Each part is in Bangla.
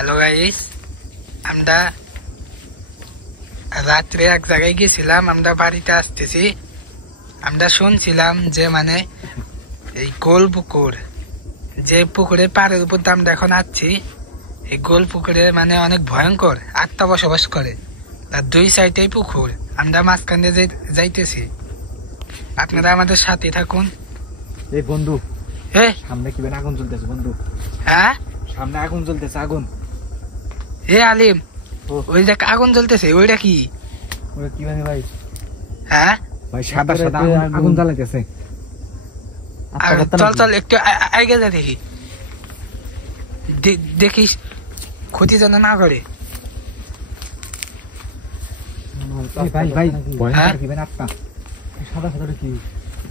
হ্যালো গাইস, আমরা রাত্রে এক জায়গায় গেছিলাম। আমরা বাড়িতে আসতেছি, আমরা শুনছিলাম যে মানে এই গোল পুকুর, যে পুকুরের পাড়ের উপর আমরা এখন আসছি, এই গোল পুকুরে মানে অনেক ভয়ঙ্কর আত্মা বসবাস করে। তার দুই সাইডেই পুকুর, আমরা মাঝখান দিয়ে যাইতেছি। আপনারা আমাদের সাথে থাকুন। এই বন্ধু, সামনে কি আগুন জ্বলতেছে বন্ধু? হ্যাঁ, সামনে আগুন জ্বলতেছে। আগুন আলিম, ওই দেখ আগুন জ্বলতেছে। ওইটা কি? ওটা কি মানে ভাই? হ্যাঁ ভাই, সাদা সাদা আগুন জ্বালাইতেছে। চল চল একটু আগে যা, দেখি দেখিস ক্ষতি যেন না করে। ভাই ভাই, কি মানে আপনার সাদা সাদা কি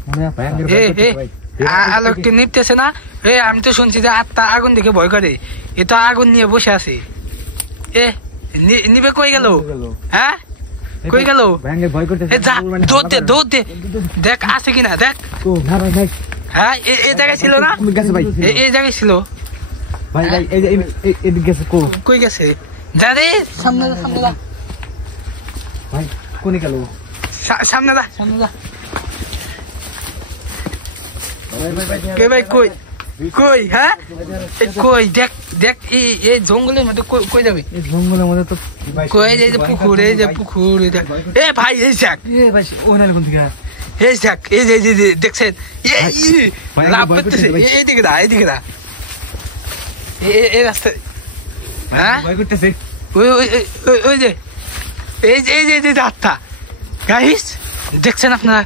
মনে হয়? আলো একটু নিপতেছে না? আমি তো শুনছি যে আত্মা আগুন দেখে ভয় করে। এ তো আগুন নিয়ে বসে আছে। নিবে কই গেল? হ্যাঁ, কই গেল? দৌড় দে, দেখ আছে কিনা দেখ। হ্যাঁ, এই জায়গায় ছিল না? এই জায়গায় ছিল ভাই। ভাই এদিকে গেছে। কই গেছে? যা রে, সামনে যা ভাই। কোনে গেল? সামনে যা। কে ভাই? কই কই? হ্যাঁ, কই? দেখ দেখ, এই জঙ্গলের মধ্যে কই যাবে? এই জঙ্গলের মধ্যে তো কই? এই যে পুকুর, এই যে পুকুর। ভাই, এই দেখ, এই দেখ, এই যে দেখছেন লাভ করতেছে। এইদিকে দা, এইদিকে দা, এই রাস্তা। হ্যাঁ, ওই যে এই যে আত্মা। গাইস, দেখছেন আপনারা?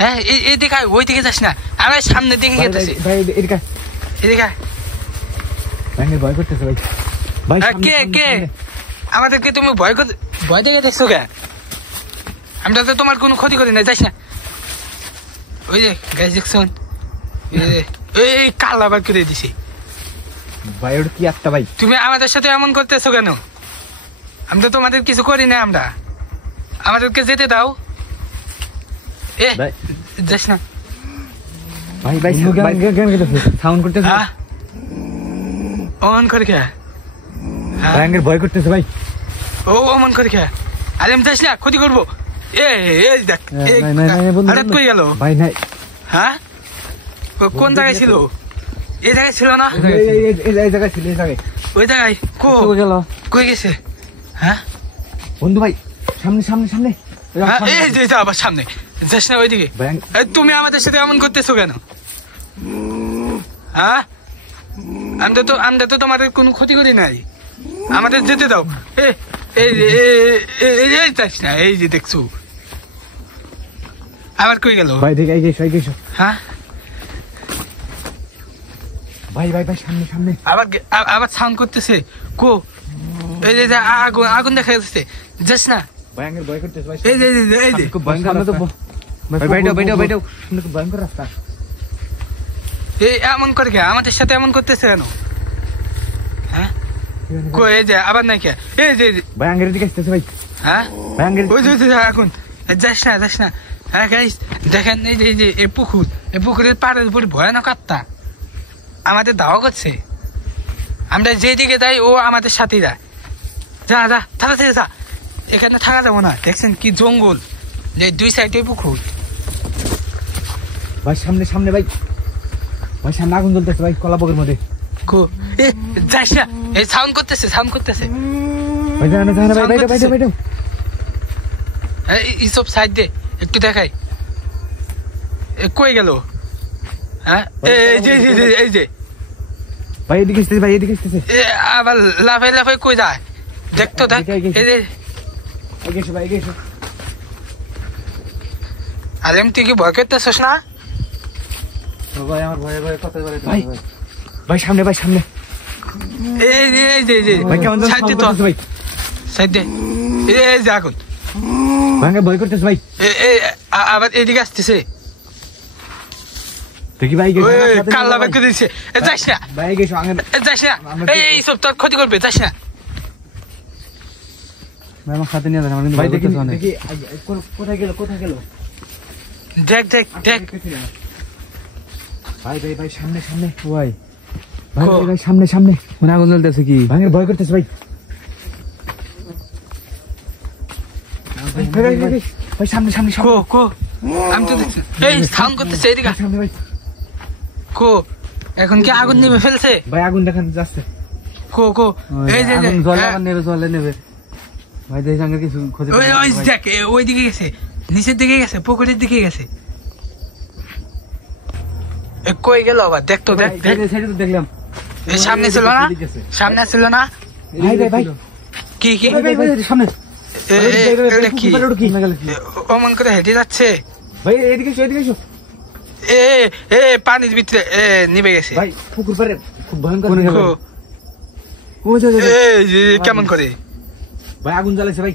হ্যাঁ, এই দিকে, ওই দিকে যাস না, আমার সামনে দিকে গেতেছে। ভয় করতেছে ভাই। কে আমাদেরকে তুমি ভয় দেখে দেখছো কে? আমরা তো তোমার কোনো ক্ষতি করি না, যাস না। ওই যে গাইস দেখছেন, এই কাল আবার করে দিছে ভাই। ওটা কি আত্মা ভাই? তুমি আমাদের সাথে এমন করতেছো কেন? আমরা তোমাদের কিছু করি না, আমরা আমাদেরকে যেতে দাও। যাস না ভাই। ভাই সাউন্ড করতেছে। অমন করে খেয়া, ভয় করতেছে ভাই। অমন করে খেয়া। আরে আমি যাস না, ক্ষতি করবো। দেখ হঠাৎ কই গেল ভাই? নাই। হ্যাঁ, কোন জায়গায় ছিল? এই জায়গায় ছিল না? এই জায়গায় ছিল। এই জায়গায়, ওই জায়গায় গেল। কই গেছে? হ্যাঁ বন্ধু ভাই, সামনে সামনে সামনে। এই যে আবার সামনে যাস না, ওইদিকে। তুমি আমাদের সাথে এমন করতেছো কেন? হ্যাঁ, আমরা তো তোমাদের কোনো ক্ষতি করি নাই, আমাদের যেতে দাও। যাস না, এই যে দেখছো আবার কই গেল? ভাই দেখে গেছো। হ্যাঁ ভাই ভাই ভাই, সামনে সামনে। আবার সাউন্ড করতেছে। কো? এই যে আগুন দেখা যাচ্ছে, যাস না। ভয় করতেছে ভাই। এই যে খুব ভয়ঙ্কর তো ভাই। বাইটাও খুব ভয়ঙ্কর রাস্তা। এমন করে কে? আমাদের সাথে এমন করতেছে কেন? হ্যাঁ, কই? এই যে আবার নাই কে? এই যে ভাই আঙ্গের দিকে আসতেছে ভাই। হ্যাঁ, ওই যে আগুন। যাস না। হ্যাঁ গাইস, দেখেন এই যে এই পুকুরের পাড়ের উপর ভয়ানক আত্মা আমাদের দাওয়া করছে। আমরা যেদিকে যাই ও আমাদের সাথে যায়। যা তাড়াতাড়ি যা, এখানে থাকা যাবো না। দেখছেন কি জঙ্গল, যে দুই সাইডে পুকুর। ভাই সামনে সামনে ভাই। ভাই সামনে আগুন জ্বলতেছে ভাই, কলাবগের মধ্যে। যাস না, এই সাউন্ড করতেছে। ভাই জানা ভাই, বাইটাও। এইসব সাইড দে একটু দেখাই। কই গেল? হ্যাঁ, এই যে ভাই এদিকে আসতেছে। আবার লাফাই কই যায়? দেখতো দেখ। আলেম, তুই কি ভয় করতেছিস না? ভাই আমার ভয়ে কথা বলে ভাই। সামনে এই যে ভাই কেমন সাইড দে। এই যে আগুন। ভাঙে ভয় করতেছে ভাই। আবার এদিকে আসতেছে। দেখি ভাই, কাল্লা বের করে দিচ্ছে। যাস না ভাই, যাস না, এই সব তোর ক্ষতি করবে, যাস না। আমার সাথে নিয়ে যান ভাই। দেখি কোথায় গেল? দেখ ভাই ভাই সামনে ভাই। ভাই সামনে সামনে মনে আগুন জ্বলতেছে কি ভাঙের ভয় করতেছে ভাই ভাই সামনে সামনে কো আমি তো দেখছি এই সাউন্ড করতেছে এদিকে সামনে ভাই কো এখন কি আগুন নিভে ফেলছে ভাই আগুন দেখান যাচ্ছে কো এই যে নেবে ভাই দেখ সঙ্গে কিছু খোঁজে ওই দেখ ওই দিকে গেছে নিচের দিকে গেছে পুকুরের দিকে গেছে কই গেল আবার দেখ তো দেখ দেখলাম এই সামনে ছিল না সামনে ছিল না ভাই ভাই ভাই কি কি সামনে কি অমন করে হেঁটে যাচ্ছে ভাই এদিকে এসো এ পানির ভিতরে নিভে গেছে ভাই পুকুর পারে খুব ভয়ঙ্কর কেমন করে ভাই আগুন জ্বালাইছে ভাই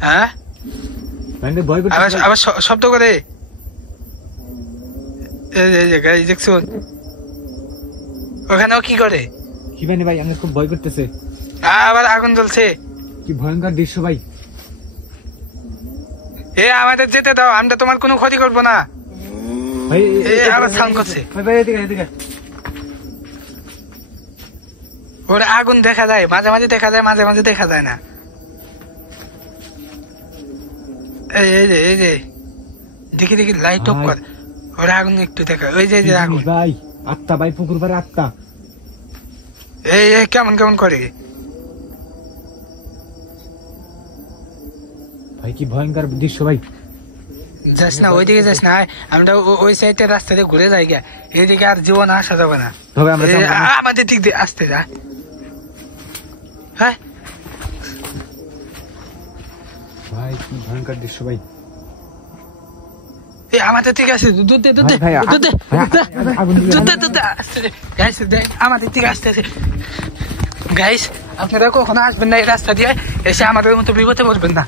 হ্যাঁ ভয় করতে আবার শব্দ করে দেখছুন ওখানেও কি করে কি জানি ভাই আমি খুব ভয় করতেছে আবার আগুন জ্বলছে কি ভয়ঙ্কর দৃশ্য ভাই আমাদের যেতে দাও আমরা তোমার কোনো ক্ষতি করবো না ভাই আবার সাউন্ড করছে ভাই এদিকে ওরা আগুন দেখা যায় মাঝে মাঝে দেখা যায় মাঝে মাঝে দেখা যায় না এই যে দেখি লাইট অফ কর ওরা আগুন একটু দেখা ওই যে আগুন ভাই আত্মা ভাই পুকুর পারে আত্মা এই কেমন করে ভাই কি ভয়ঙ্কর দৃশ্য ভাই যাস না ওইদিকে যাস না আমরা ওই সাইডে রাস্তা দিয়ে ঘুরে যাই গা এইদিকে আর জীবন আসা যাবে না তবে আমরা আমাদের দিক দিয়ে আসতে যা হ্যাঁ ভাই কি ভয়ঙ্কর দৃশ্য ভাই আমাদের থেকে আসছে দুধ দে আমাদের থেকে আসতেছে গাইস আপনারা কখনো আসবেন না এই রাস্তা দিয়ে এসে আমাদের মতো বিপদে পড়বেন না